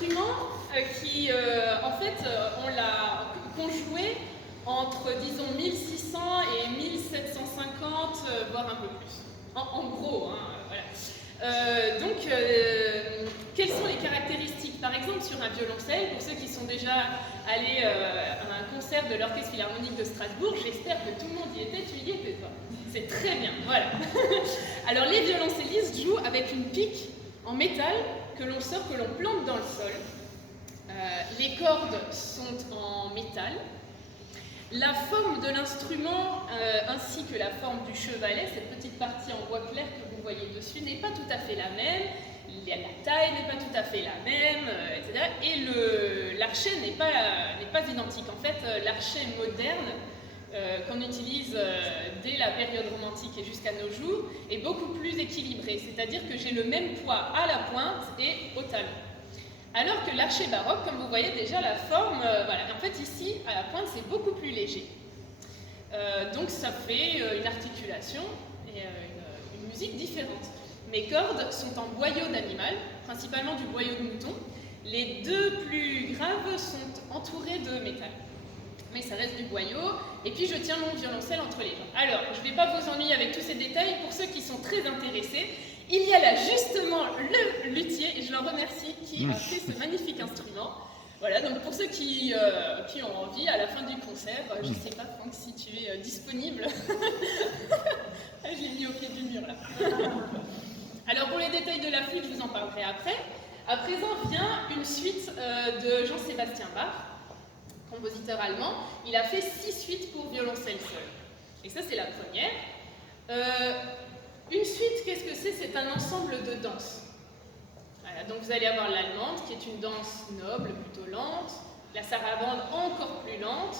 instrument en fait, qu'on jouait entre, disons, 1600 et 1750, voire un peu plus. En gros, hein, voilà. Quelles sont les caractéristiques? Par exemple, sur un violoncelle, pour ceux qui sont déjà allés à un concert de l'Orchestre Philharmonique de Strasbourg, j'espère que tout le monde y était, tu y étais toi. C'est très bien, voilà. Alors les violoncellistes jouent avec une pique en métal que l'on sort, que l'on plante dans le sol. Les cordes sont en métal. La forme de l'instrument, ainsi que la forme du chevalet, cette petite partie en bois clair que vous voyez dessus, n'est pas tout à fait la même. La taille n'est pas tout à fait la même, etc. Et l'archet n'est pas identique. En fait, l'archet moderne qu'on utilise dès la période romantique et jusqu'à nos jours est beaucoup plus équilibré. C'est-à-dire que j'ai le même poids à la pointe et au talon. Alors que l'archet baroque, comme vous voyez déjà, la forme, voilà. En fait, ici, à la pointe, c'est beaucoup plus léger. Donc, ça fait une articulation et une musique différente. Mes cordes sont en boyau d'animal, principalement du boyau de mouton. Les deux plus graves sont entourés de métal. Mais ça reste du boyau. Et puis, je tiens mon violoncelle entre les jambes. Alors, je ne vais pas vous ennuyer avec tous ces détails. Pour ceux qui sont très intéressés, il y a là justement le luthier, et je l'en remercie, qui a fait ce magnifique instrument. Voilà, donc pour ceux qui ont envie, à la fin du concert, je ne sais pas, Franck, si tu es disponible. Je l'ai mis au pied du mur, là. Alors pour les détails de la flûte, je vous en parlerai après. À présent vient une suite de Jean-Sébastien Bach, compositeur allemand. Il a fait 6 suites pour violoncelle seul. Et ça, c'est la première. Une suite, qu'est-ce que c'est? C'est un ensemble de danses. Voilà, donc vous allez avoir l'allemande, qui est une danse noble, plutôt lente. La sarabande, encore plus lente.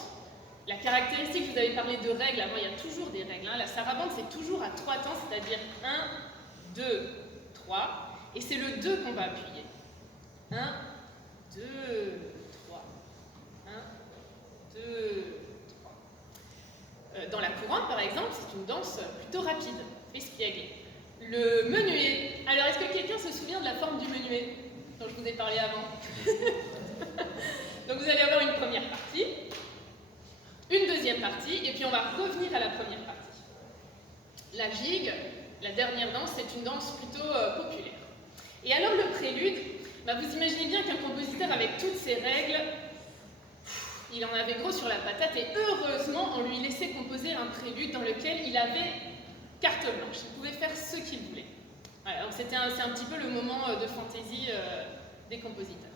La caractéristique, je vous avais parlé de règles, avant il y a toujours des règles. Hein. La sarabande, c'est toujours à 3 temps, c'est-à-dire 1, 2, 3. Et c'est le 2 qu'on va appuyer. 1, 2, 3. 1, 2, 3. Dans la couronne, par exemple, c'est une danse plutôt rapide. Espiègle. Le menuet. Alors, est-ce que quelqu'un se souvient de la forme du menuet dont je vous ai parlé avant? Donc, vous allez avoir une première partie, une deuxième partie, et puis on va revenir à la première partie. La gigue, la dernière danse, c'est une danse plutôt populaire. Et alors, le prélude, vous imaginez bien qu'un compositeur avec toutes ces règles, il en avait gros sur la patate, et heureusement, on lui laissait composer un prélude dans lequel il avait carte blanche, il pouvait faire ce qu'il voulait. Voilà, donc c'est un petit peu le moment de fantaisie des compositeurs.